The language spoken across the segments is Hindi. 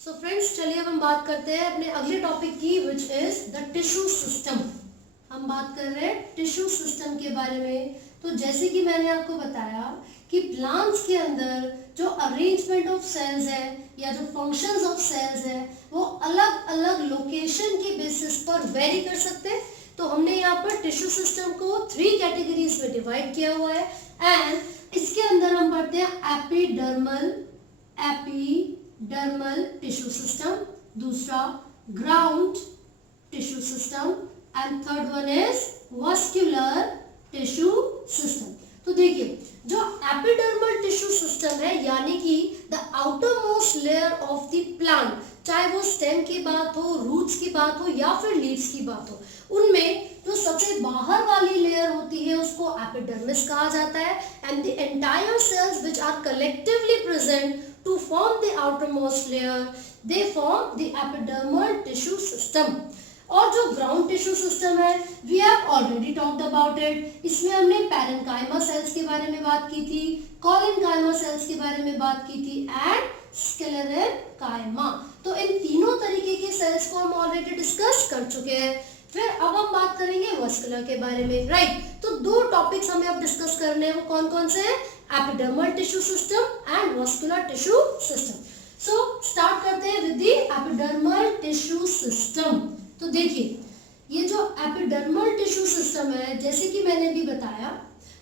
सो फ्रेंड्स, चलिए अब हम बात करते हैं अपने अगले टॉपिक की, which is the tissue system. हम बात कर रहे हैं टिश्यू सिस्टम के बारे में। तो जैसे कि मैंने आपको बताया कि प्लांट्स के अंदर जो अरेंजमेंट ऑफ सेल्स है या जो फंक्शंस ऑफ सेल्स है वो अलग अलग लोकेशन के बेसिस पर वेरी कर सकते हैं। तो हमने यहाँ पर टिश्यू सिस्टम को 3 कैटेगरीज में डिवाइड किया हुआ है एंड इसके अंदर हम पढ़ते हैं एपिडर्मल टिश्यू सिस्टम, दूसरा ground tissue system and third one is vascular tissue system. तो देखिए, जो एपिडर्मल टिश्यू सिस्टम है यानी कि the outer most layer of the plant, चाहे वो स्टेम की बात हो, रूट्स की बात हो या फिर लीव्स की बात हो, उनमें जो सबसे बाहर वाली लेयर होती है उसको एपिडर्मिस कहा जाता है and the entire cells which are collectively present to form the outer most layer, they form the epidermal tissue system. और जो ग्राउंड टिश्यू सिस्टम है, we have already talked about it. इसमें हमने पैरेन्काइमा सेल्स के बारे में बात की थी, कोलिनकाइमा सेल्स के बारे में बात की थी एंड स्क्लेरेनकाइमा। तो इन तीनों तरीके के सेल्स को हम ऑलरेडी डिस्कस कर चुके हैं। फिर अब हम बात करेंगे वस्कुलर के बारे में, राइट। तो 2 टॉपिक्स हमें अब डिस्कस करने हैं, वो कौन कौन से हैं? Epidermal tissue system and vascular tissue system. So start करते हैं with the epidermal tissue system. तो देखिए, ये जो एपिडर्मल टिश्यू सिस्टम है, जैसे कि मैंने भी बताया,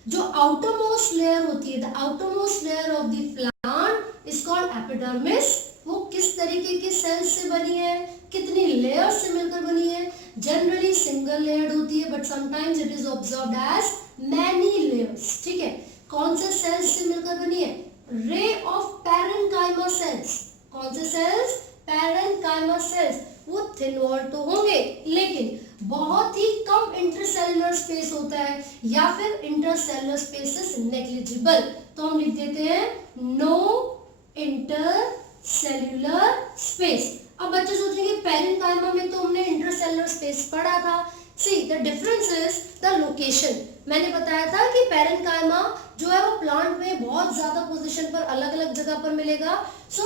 जो आउटर मोस्ट लेयर होती है, the outer most layer of the plant is called epidermis. वो किस तरीके के सेल्स से बनी है, कितनी लेयर्स से मिलकर बनी है? जनरली सिंगल लेयर्ड होती है, but sometimes it is observed as many layers. ठीक है, कौन से सेल्स से मिलकर बनी है? Ray of parenchyma sales. कौन से सेल्स? Parenchyma sales. वो थिन वॉल तो होंगे लेकिन बहुत ही कम इंटरसेलुलर स्पेस होता है या फिर इंटरसेलुलर स्पेस इज नेग्लिजिबल। तो हम लिख देते हैं नो इंटरसेलुलर स्पेस। अब बच्चे सोचेंगे पैरेन्काइमा में तो हमने इंटरसेलुलर स्पेस पढ़ा था। See the difference is the location. मैंने बताया था कि पैरेन्काइमा जो है वो प्लांट में बहुत ज्यादा पोजीशन पर अलग अलग जगह पर मिलेगा। सो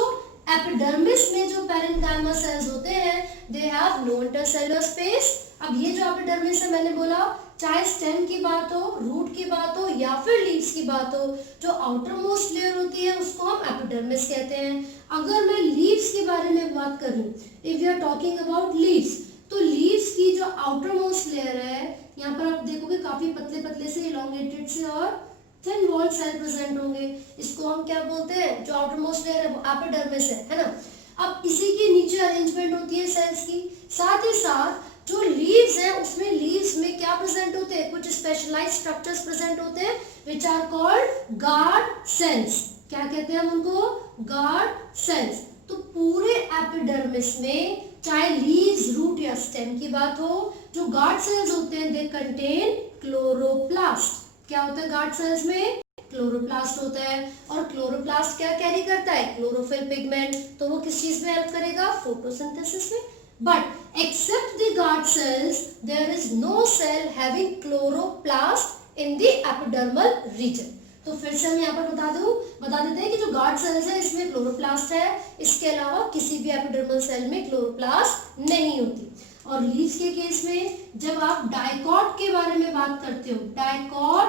एपिडर्मिस में जो पैरेन्काइमा सेल्स होते हैं they have no intercellular space. अब ये जो एपिडर्मिस है, मैंने बोला चाहे स्टेम की बात हो, रूट की बात हो या फिर लीव्स की बात हो, जो आउटर मोस्ट लेयर होती है उसको हम एपिडर्मिस कहते हैं। अगर मैं लीव्स के बारे में बात करूं, if you are talking about leaves, तो लीव्स की जो आउटर मोस्ट लेयर है, यहाँ पर आप देखोगे काफी पतले पतले से, इलोंगेटेड से और थिन वॉल्ड सेल प्रेजेंट होंगे। इसको हम क्या बोलते हैं? जो आउटर मोस्ट लेयर है वो एपिडर्मिस है ना। अब इसी के नीचे अरेंजमेंट होती है सेल्स की। साथ ही साथ जो लीव्स है उसमें लीव्स में क्या प्रेजेंट होते हैं? कुछ स्पेशलाइज्ड स्ट्रक्चर्स प्रेजेंट होते हैं which are called guard cells. क्या कहते हैं हम उनको? Guard cells. तो पूरे एपिडर्मिस में चाहे लीव्स, रूट या स्टेम की बात हो, जो गार्ड सेल्स होते हैं दे कंटेन क्लोरोप्लास्ट। क्या होता है गार्ड सेल्स में? क्लोरोप्लास्ट होता है। और क्लोरोप्लास्ट क्या कैरी करता है? Chlorophyll pigment. तो वो किस चीज में हेल्प करेगा? फोटोसिंथेसिस में। But except the guard cells there is no cell having chloroplast in the epidermal region. तो फिर से हम यहाँ पर बता देते हैं कि जो गार्ड सेल्स है इसमें क्लोरोप्लास्ट है, इसके अलावा किसी भी एपिडर्मल सेल में क्लोरोप्लास्ट नहीं होती। और लीव्स के केस में जब आप डाइकॉट के बारे में बात करते हो, डाइकॉट,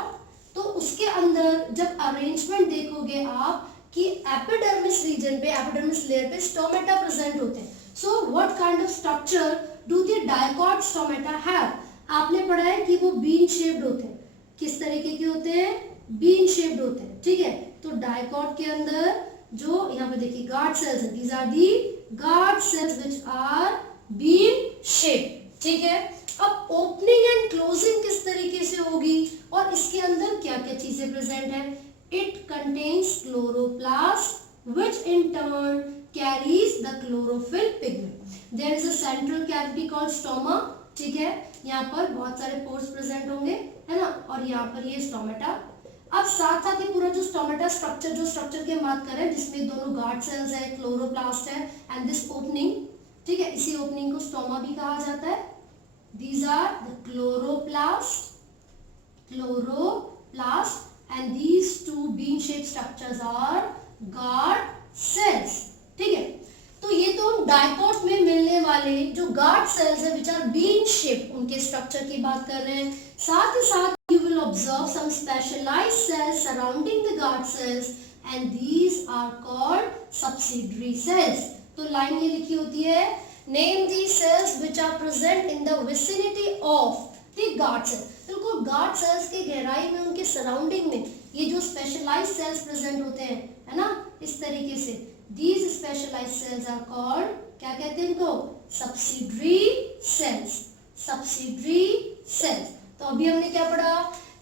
तो उसके अंदर जब अरेंजमेंट देखोगे आप कि एपिडर्मिस रीजन पे, एपिडर्मिस लेयर पे स्टोमेटा प्रेजेंट होते हैं। So what kind of structure do the dicot stomata have? आपने पढ़ा है कि वो बीन शेप्ड होते हैं। किस तरीके के होते हैं? बीन शेप्ड होते हैं। ठीक है, तो डाइकॉट के अंदर जो यहाँ पे देखिए गार्ड सेल्स है, these are the guard cells which are bean shape. ठीक है, अब ओपनिंग एंड क्लोजिंग किस तरीके से होगी और इसके अंदर क्या क्या चीजें प्रेजेंट है? It contains chloroplast which in turn carries the chlorophyll pigment. There is a central cavity called stoma. ठीक है, यहाँ पर बहुत सारे पोर्स प्रेजेंट होंगे, है ना, और यहाँ पर ये स्टोमेटा। अब साथ साथ ये पूरा जो स्टोमेटा स्ट्रक्चर, जो स्ट्रक्चर की हम बात कर रहे हैं जिसमें दोनों गार्ड सेल्स है, क्लोरोप्लास्ट है एंड दिस ओपनिंग, ठीक है, इसी ओपनिंग को स्टोमा भी कहा जाता है। These are the chloroplast and these two bean shaped structures are guard cells. ठीक है, तो ये तो डाइकोट में मिलने वाले जो गार्ड सेल्स है विच आर बीन शेप, उनके स्ट्रक्चर की बात कर रहे हैं। साथ ही साथ you will observe some specialized cells surrounding the guard cells and these are called subsidiary cells। तो लाइन ये लिखी होती है, name these cells which are present in the vicinity of the guard cell। बिल्कुल गार्ड सेल्स के गहराई में, उनके सराउंडिंग में ये जो स्पेशलाइज्ड सेल्स प्रेजेंट होते हैं, है ना, इस तरीके से these specialized cells are called, क्या कहते हैं इनको, subsidiary cells, subsidiary cells। तो अभी हमने क्या पढ़ा,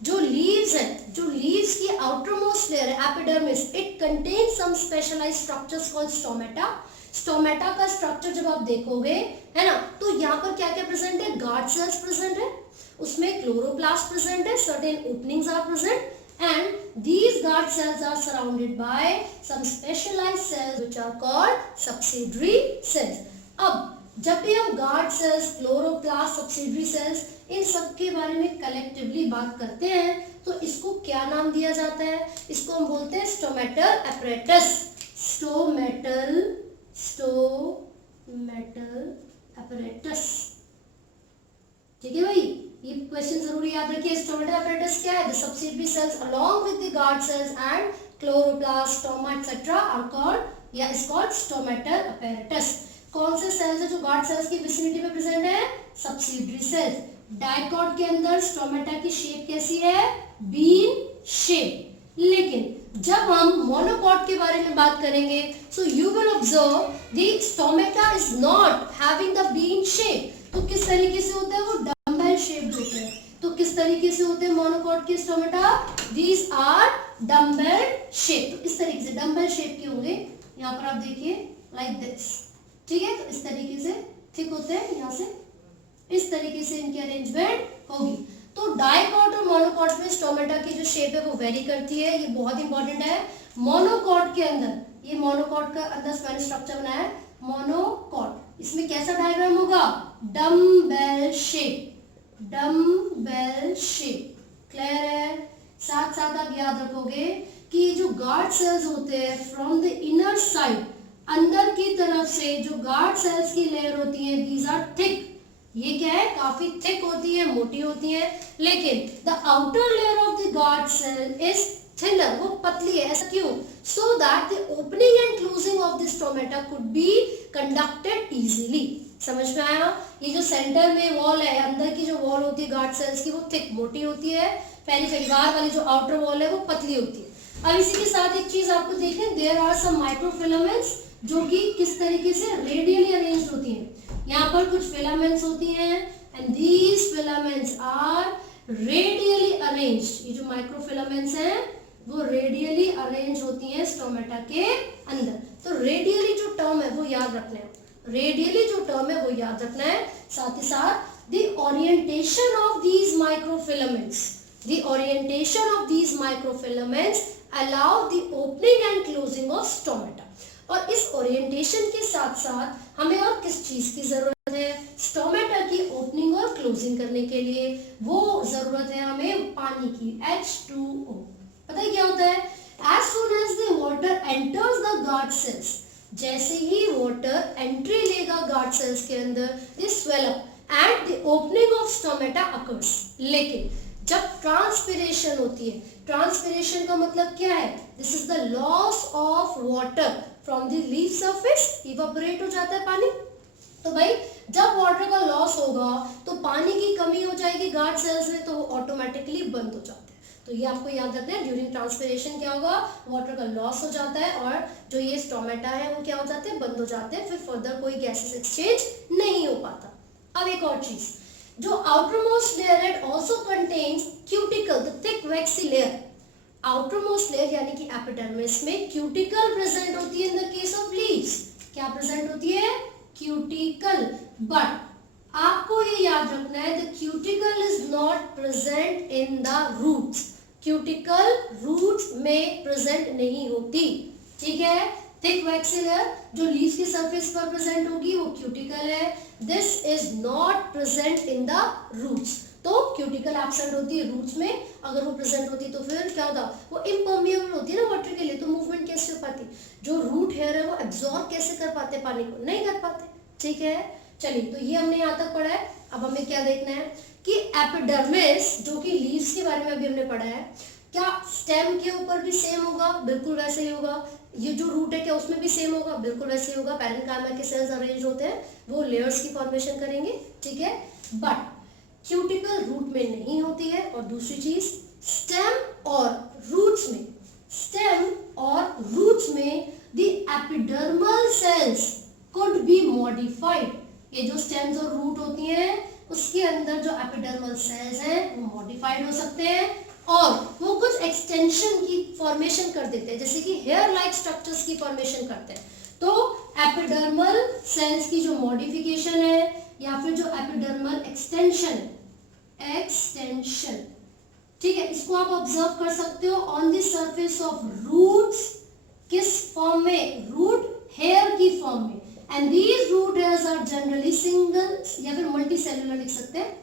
जो लीव्स है, जो लीव्स की आउटर मोस्ट लेयर है epidermis, it contains some specialised structures called stomata. Stomata का स्ट्रक्चर जब आप देखोगे, है ना, तो यहाँ पर क्या क्या प्रेजेंट है, गार्ड सेल्स प्रेजेंट है, उसमें क्लोरोप्लास्ट प्रेजेंट है, certain openings are present and these guard cells are surrounded by some specialized cells which are called subsidiary cells। अब जब भी हम guard cells, chloroplast, subsidiary cells, इन सब के बारे में कलेक्टिवली बात करते हैं तो इसको क्या नाम दिया जाता है, इसको हम बोलते हैं स्टोमेटल apparatus। स्टोमेटल apparatus, ठीक है भाई, ये क्वेश्चन जरूरी याद रखिए। स्टोमेटल apparatus क्या है, the subsidiary cells along with the guard cells and chloroplast, stoma etc are called, या is called stomatal apparatus। कौन से सेल्स है जो गार्ड सेल्स की विसिनिटी में प्रेजेंट है, सब्सिडरी सेल्स। डाइकोट के अंदर स्टोमेटा की शेप कैसी है, बीन शेप। लेकिन जब हम मोनोकॉट के बारे में बात करेंगे, so you will observe the stomata is not having the bean shape. तो किस तरीके से होता है, वो डम्बेल शेप्ड होते हैं। तो किस तरीके से होते हैं मोनोकॉट के stomata, these are dumbbell shape. तो इस तरीके से डम्बेल शेप के होंगे, यहाँ पर आप देखिए लाइक दिस, ठीक है। तो इस तरीके से थिक होते हैं, यहाँ से इस तरीके से इनकी अरेंजमेंट होगी। तो डाइकोट और मोनोकॉट में स्टोमेटा की जो शेप है वो वेरी करती है, ये बहुत इंपॉर्टेंट है। मोनोकॉट के अंदर, ये मोनोकॉट का अंदर मैंने स्ट्रक्चर बनाया है, मोनोकॉट, इसमें कैसा डायग्राम होगा, dumbbell shape, dumbbell shape, clear है। साथ साथ आप याद रखोगे कि जो गार्ड सेल्स होते हैं फ्रॉम द इनर साइड, अंदर की तरफ से जो गार्ड सेल्स की लेयर होती है, दीज आर थिक, ये क्या है, काफी थिक होती है, मोटी होती है। लेकिन the outer layer of the guard cell is thinner, वो पतली है। ऐसा क्यों, so that the opening and closing of the stomata could be conducted easily. समझ में आया। ये जो सेंटर में वॉल है, अंदर की जो वॉल होती है गार्ड सेल्स की, वो थिक मोटी होती है, पेरिफेरी बाहर वाली जो आउटर वॉल है वो पतली होती है। अब इसी के साथ एक चीज आपको देखें, देयर आर सम माइक्रोफिलामेंट्स जो कि किस तरीके से रेडियली अरेंज्ड होती हैं। यहाँ पर कुछ फिलामेंट्स होती हैं and these filaments are radially arranged. ये जो माइक्रोफिलामेंट्स हैं वो रेडियली अरेंज होती हैं स्टोमेटा के अंदर। तो रेडियली जो टर्म है वो याद रखना है, रेडियली जो टर्म है वो याद रखना है। साथ ही साथ the orientation of these microfilaments, the orientation of these microfilaments allow the opening and closing of stomata. और इस ओरिएंटेशन के साथ साथ हमें और किस चीज की जरूरत है, स्टोमेटा की ओपनिंग और क्लोजिंग करने के लिए वो जरूरत है हमें पानी की, H2O। पता है क्या होता है, as soon as the water enters the guard cells, जैसे ही वाटर एंट्री लेगा गार्ड सेल्स के अंदर, they swell up and the opening of stomata occurs। लेकिन जब ट्रांसपिरेशन होती है, ट्रांसपिरेशन का मतलब क्या है, this is the loss of water from the leaf surface, evaporate हो जाता है पानी। तो भाई जब वाटर का लॉस होगा तो पानी की कमी हो जाएगी गार्ड सेल्स में, तो वो ऑटोमेटिकली बंद हो जाते हैं। तो ये आपको याद रखना है, ड्यूरिंग ट्रांसपिरेशन क्या होगा, वाटर का लॉस हो जाता है और जो ये स्टोमेटा है वो क्या हो जाते हैं, बंद हो जाते हैं, फिर फर्दर कोई गैसेस एक्सचेंज नहीं हो पाता। अब एक और चीज, जो outermost layer it also contains cuticle, the thick waxy layer। outermost layer यानी कि एपिडर्मिस में cuticle present होती है in the case of leaves। क्या present होती है, cuticle। but आपको ये याद रखना है, the cuticle is not present in the roots। cuticle roots में present नहीं होती, ठीक है। थिक वैक्सी लेयर जो लीफ की सरफेस पर प्रेजेंट होगी वो क्यूटिकल है. This is not present in the roots. तो क्यूटिकल एब्सेंट होती है रूट्स में. अगर वो प्रेजेंट होती तो फिर क्या होता, वो इम्पर्मिएबल होती है ना वाटर के लिए, तो मूवमेंट कैसे हो पाती. जो रूट हेयर है वो एब्जॉर्ब कैसे कर पाते पानी को, नहीं कर पाते. ठीक है, चलिए तो ये हमने यहाँ तक पढ़ा है. अब हमें क्या देखना है कि एपिडर्मिस जो कि लीव्स के बारे में अभी हमने पढ़ा है, क्या स्टेम के ऊपर भी सेम होगा, बिल्कुल वैसे ही होगा. ये जो रूट है क्या उसमें भी सेम होगा, बिल्कुल वैसे ही होगा. पैरेन्काइमा के सेल्स अरेंज होते हैं, वो लेयर्स की फॉर्मेशन करेंगे. ठीक है, बट क्यूटिकल रूट में नहीं होती है. और दूसरी चीज स्टेम और रूट्स में, स्टेम और रूट्स में the epidermal cells could be modified. ये जो स्टेम्स और रूट होती हैं उसके अंदर जो एपिडर्मल सेल्स हैं वो मॉडिफाइड हो सकते हैं और वो कुछ एक्सटेंशन की फॉर्मेशन कर देते हैं, जैसे कि हेयर लाइक स्ट्रक्चर्स की फॉर्मेशन करते हैं. तो एपिडर्मल सेल्स की जो मॉडिफिकेशन है या फिर जो एपिडर्मल एक्सटेंशन, ठीक है, इसको आप ऑब्जर्व कर सकते हो on the surface of roots. किस फॉर्म में, रूट हेयर की फॉर्म में. And these root hairs are generally single या फिर मल्टीसेलुलर लिख सकते हैं,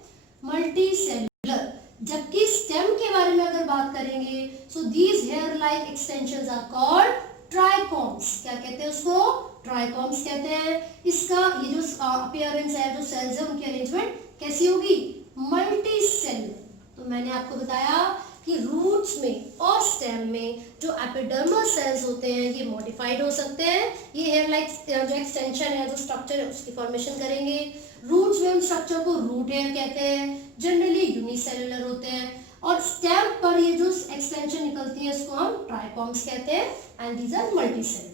मल्टीसेलुलर. जबकि स्टेम के बारे में अगर बात करेंगे, so these hair like extensions are called trichomes. क्या कहते हैं उसको, ट्राइकॉम्स कहते हैं. इसका ये जो अपीयरेंस है, जो सेल्स है उनकी अरेंजमेंट कैसी होगी, मल्टीसेलुलर. तो मैंने आपको बताया कि रूट्स में और स्टेम में जो एपिडर्मल सेल्स होते हैं ये मॉडिफाइड हो सकते हैं. ये हेयर लाइक जो एक्सटेंशन है, जो स्ट्रक्चर है उसकी फॉर्मेशन करेंगे. रूट्स में उन स्ट्रक्चर को रूट हेयर कहते हैं, जनरली यूनिसेलुलर होते हैं. और स्टेम पर ये जो एक्सटेंशन निकलती है इसको हम ट्राइकॉम्स कहते हैं. And these are multicellular.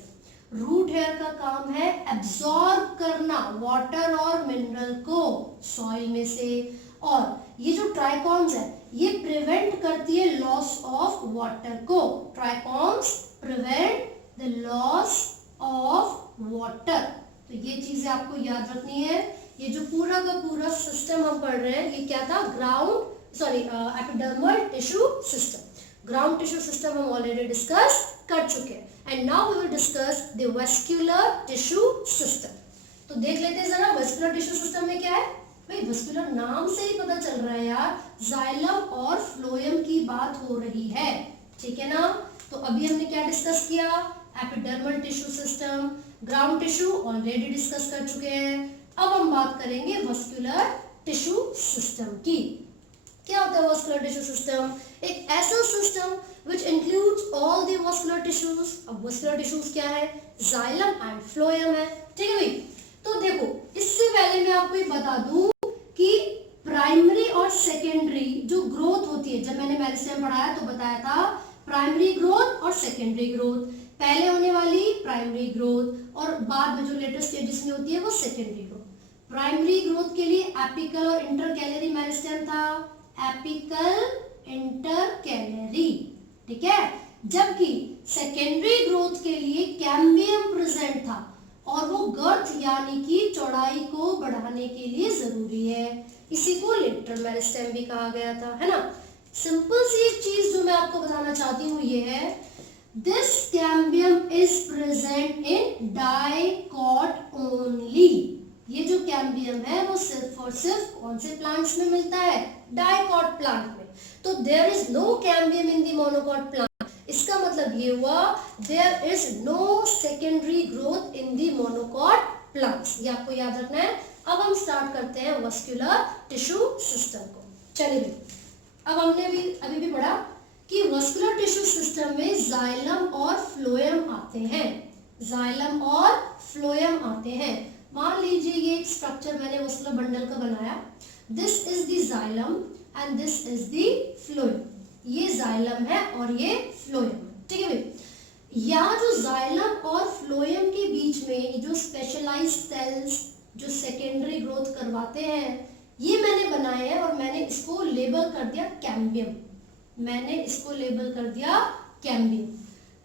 Root hair का काम है एब्जॉर्ब करना वाटर और मिनरल को सॉइल में से. और ये जो ट्राइकॉम्स है ये प्रिवेंट करती है लॉस ऑफ वाटर को. ट्राइकॉम्स prevent the loss of water. तो ये चीजें आपको याद रखनी है. ये जो पूरा का पूरा सिस्टम हम पढ़ रहे हैं ये क्या था, epidermal tissue system. Ground tissue system हम ऑलरेडी डिस्कस कर चुके हैं. And now we will discuss the vascular tissue system. तो देख लेते हैं जरा वेस्क्युलर टिश्यू सिस्टम में क्या है. भाई वेस्क्युलर नाम से ही पता चल रहा है यार, जाइलम और फ्लोएम की बात हो रही है. ठीक है ना. तो अभी हमने क्या डिस्कस किया, epidermal tissue system, ground tissue already discuss कर चुके हैं. अब हम बात करेंगे वेस्क्युलर टिश्यू सिस्टम की. क्या होता है वेस्क्युलर टिश्यू सिस्टम, एक ऐसा system which includes all the vascular tissues. अब vascular tissues क्या है, जाइलम एंड फ्लोएम है. ठीक है भाई. तो देखो इससे पहले मैं आपको ये बता दूं कि प्राइमरी और सेकेंडरी जो ग्रोथ होती है, जब मैंने मेरिस्टेम पढ़ाया तो बताया था प्राइमरी ग्रोथ और सेकेंडरी ग्रोथ. पहले होने वाली प्राइमरी ग्रोथ और बाद में जो लेटर स्टेजेस में होती है वो सेकेंडरी ग्रोथ. प्राइमरी ग्रोथ के लिए एपिकल और इंटरकैलरी मेरिस्टेम था, एपिकल इंटरकैलरी. ठीक है. जबकि सेकेंडरी ग्रोथ के लिए कैम्बियम प्रेजेंट था और वो गर्थ यानी कि चौड़ाई को बढ़ाने के लिए जरूरी है. इसी को लेटरल मेरिस्टेम भी कहा गया था, है ना. सिंपल सी एक चीज जो मैं आपको बताना चाहती हूँ ये है, this cambium is present in dicot only. ये जो कैम्बियम है वो सिर्फ और सिर्फ कौन से प्लांट्स में मिलता है, डाइकॉट प्लांट में. तो there is no cambium in the monocot plant. इसका मतलब ये हुआ there is no secondary growth in the monocot plants. ये आपको याद रखना है. अब हम स्टार्ट करते हैं वेस्क्युलर टिश्यू सिस्टम को. चलिए अब हमने अभी भी पढ़ा कि वेस्क्युलर टिश्यू सिस्टम में जाइलम और फ्लोएम आते हैं. जाइलम और फ्लोएम आते हैं. मान लीजिए ये एक स्ट्रक्चर मैंने वेस्क्युलर बंडल का बनाया. This is the xylem and this is the phloem. ये जाइलम है और ये फ्लोएम. ठीक है भाई. यहाँ जो जाइलम और फ्लोएम के बीच में जो स्पेशलाइज्ड सेल्स जो सेकेंडरी ग्रोथ करवाते हैं ये मैंने बनाए हैं और मैंने इसको लेबल कर दिया कैम्बियम. मैंने इसको लेबल कर दिया कैम्बियम.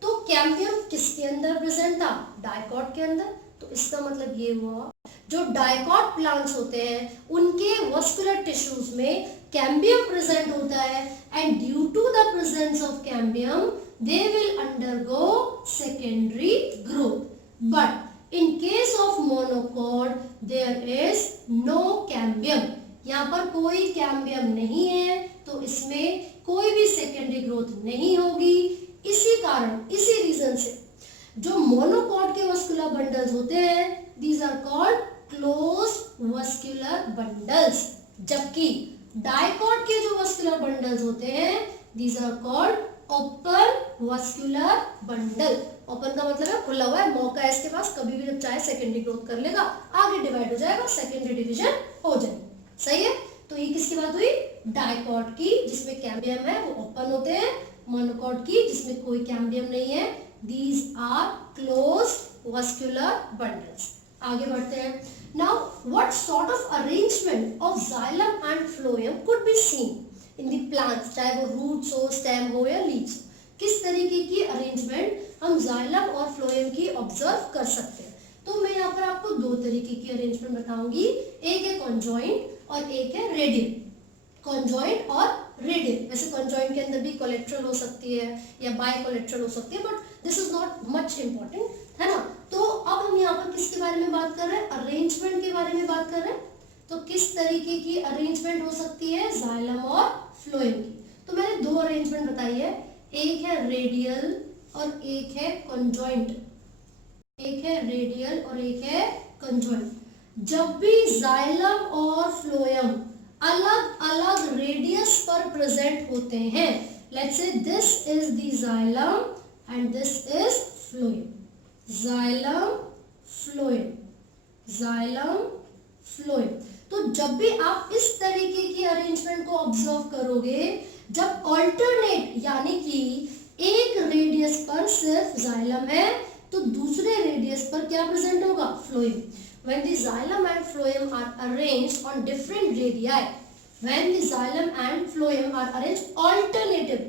तो कैम्बियम किसके अंदर प्रेजेंट था, डाइकॉट के अंदर. तो इसका मतलब ये हुआ जो डाइकॉट प्लांट्स होते हैं उनके वेस्क्युलर टिश्यूज में कैम्बियम प्रेजेंट होता है. And due to the presence of cambium they will undergo secondary growth. But in case of monocot there is no cambium. यहाँ पर कोई कैम्बियम नहीं है तो इसमें कोई भी सेकेंडरी ग्रोथ नहीं होगी। इसी कारण, इसी रीजन से जो मोनोकॉट के वस्कुलर बंडल्स होते हैं these are called closed vascular bundles, जबकि डाइकॉट के जो वस्कुलर बंडल्स होते हैं these are called open vascular bundle. Open का मतलब है खुला हुआ है, मौका है इसके पास, कभी भी जब चाहे सेकेंडरी ग्रोथ कर लेगा, आगे डिवाइड हो जाएगा, सेकेंडरी डिवीजन हो जाएगा। सही है, तो ये किसकी बात हुई? डाइकॉट की, जिसमें कैम्बियम है वो ओपन होते हैं, मोनोकॉट की जिसमें कोई कैम्बियम नहीं है, these are closed vascular bundles. आगे बढ़ते हैं। Now what sort of arrangement of xylem and phloem could be seen in the plants, चाहे वो रूट्स हो, स्टेम हो या लीव्स। किस तरीके की अरेंजमेंट हम जाइलम और फ्लोएम की ऑब्जर्व कर सकते हैं? तो मैं यहाँ पर आपको दो तरीके की अरेंजमेंट बताऊंगी, एक है कॉन्जॉइंट और एक है रेडियल। कॉन्जॉइंट और रेडियल, वैसे कॉन्जॉइंट के अंदर भी कोलेट्रल हो सकती है या बाय कोलेट्रल हो सकती है, but this is not much important, है ना। तो अब हम यहाँ पर किसके बारे में बात कर रहे हैं? अरेंजमेंट के बारे में बात कर रहे हैं। तो किस तरीके की अरेंजमेंट हो सकती है जाइलम और फ्लोएम की? तो मैंने दो अरेंजमेंट बताई है, एक है रेडियल और एक है कॉन्जॉइंट। एक है रेडियल और एक है कॉन्जॉइंट। जब भी जाइलम और फ्लोएम अलग अलग रेडियस पर प्रेजेंट होते हैं, let's say this is the xylem and this is phloem, xylem phloem, xylem phloem. तो जब भी आप इस तरीके की अरेंजमेंट को ऑब्जर्व करोगे, जब ऑल्टरनेट यानी कि एक रेडियस पर सिर्फ जाइलम है तो दूसरे रेडियस पर क्या प्रेजेंट होगा? Phloem. When the xylem and phloem are arranged on different radii, when the xylem and phloem are arranged alternatively,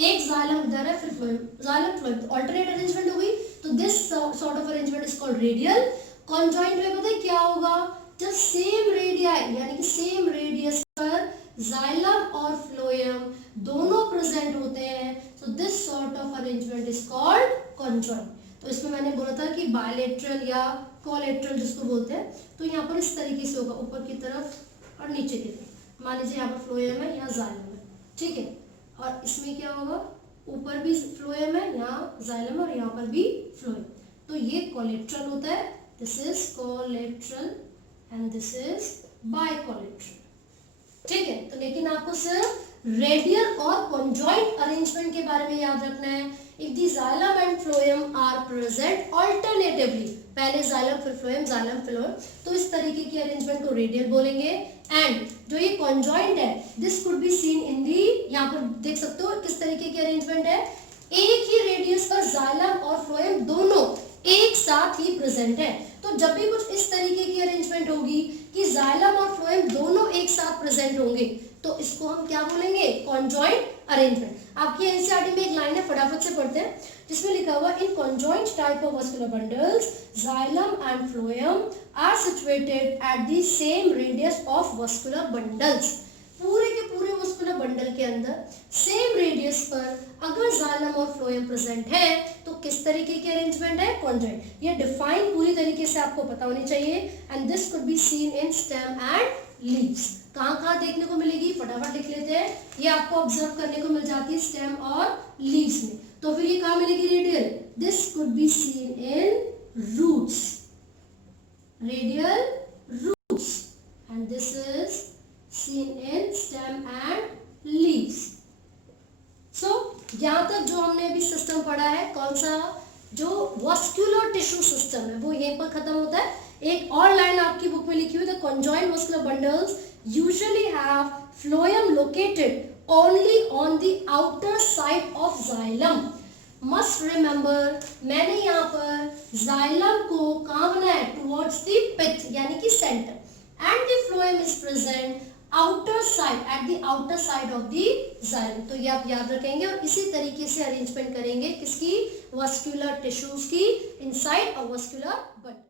एक xylem इधर है फिर phloem, xylem phloem, तो alternate arrangement हो गई, तो this sort of arrangement is called radial। conjoint में पता है क्या होगा? जब same radii यानी कि same radius पर xylem और phloem दोनों present होते हैं, so this sort of arrangement is called conjoint। तो इसमें मैंने बोला था कि बायलेटरल या कोलेटरल जिसको बोलते हैं, तो यहाँ पर इस तरीके से होगा, ऊपर की तरफ और नीचे की तरफ। मान लीजिए यहाँ पर फ्लोएम है, यहाँ जाइलम है, ठीक है, और इसमें क्या होगा? ऊपर भी फ्लोएम है, यहाँ जाइलम और यहाँ पर भी फ्लोएम, तो ये कोलेटरल होता है, this is collateral and this is bicollateral, ठीक है। तो लेकिन आपको सिर्फ रेडियल और कॉन्जॉइंट अरेंजमेंट के बारे में याद रखना है। If the xylem and phloem are present alternatively, पहले जाइलम फिर फ्लोएम, जाइलम फ्लोएम, तो इस तरीके की अरेंजमेंट को रेडियल बोलेंगे। एंड जो ये कॉन्जॉइंट है this could be seen in the, यहाँ पर देख सकते हो किस तरीके की अरेंजमेंट है, एक ही रेडियस पर जाइलम और फ्लोएम दोनों एक साथ ही प्रेजेंट है। तो जब भी कुछ इस तरीके की अरेंजमेंट होगी कि जाइलम और फ्लोएम दोनों एक साथ प्रेजेंट होंगे, तो इसको हम क्या बोलेंगे? Conjoint arrangement. आपकी एनसीईआरटी में एक लाइन है, फटाफट से पढ़ते हैं, जिसमें लिखा हुआ in conjoint type of vascular bundles xylem and phloem are situated at the same radius of vascular bundles. पूरे के पूरे वस्कुलर बंडल के अंदर सेम रेडियस पर अगर जाइलम और फ्लोएम प्रेजेंट है तो किस तरीके की अरेंजमेंट है? कॉन्जॉइंट। ये डिफाइन पूरी तरीके से आपको पता होनी चाहिए। And this could be seen in stem and leaves. कहाँ देखने को मिलेगी? फटाफट लिख लेते हैं। ये आपको ऑब्जर्व करने को मिल जाती है स्टेम और लीव्स में। तो फिर ये कहाँ मिलेगी? Radial. This could be seen in roots, radial roots, and this is seen in stem and leaves। So यहाँ तक जो हमने अभी सिस्टम पढ़ा है, कौन सा? जो वस्कुलर टिश्यू सिस्टम है वो यहीं पर खत्म होता है। एक और लाइन आपकी बुक में लिखी हुई, the conjoined muscular bundles usually have phloem located only on the outer side of xylem। Must remember, मैंने यहाँ पर जाइलम को कहाँ बनाया? टुवर्ड्स द पिथ यानी कि centre, and the phloem is present outer side, at the outer side of the xylem. तो ये आप याद रखेंगे और इसी तरीके से अरेंजमेंट करेंगे किसकी? वस्कुलर टिश्यूज की इनसाइड अ वस्कुलर बंडल।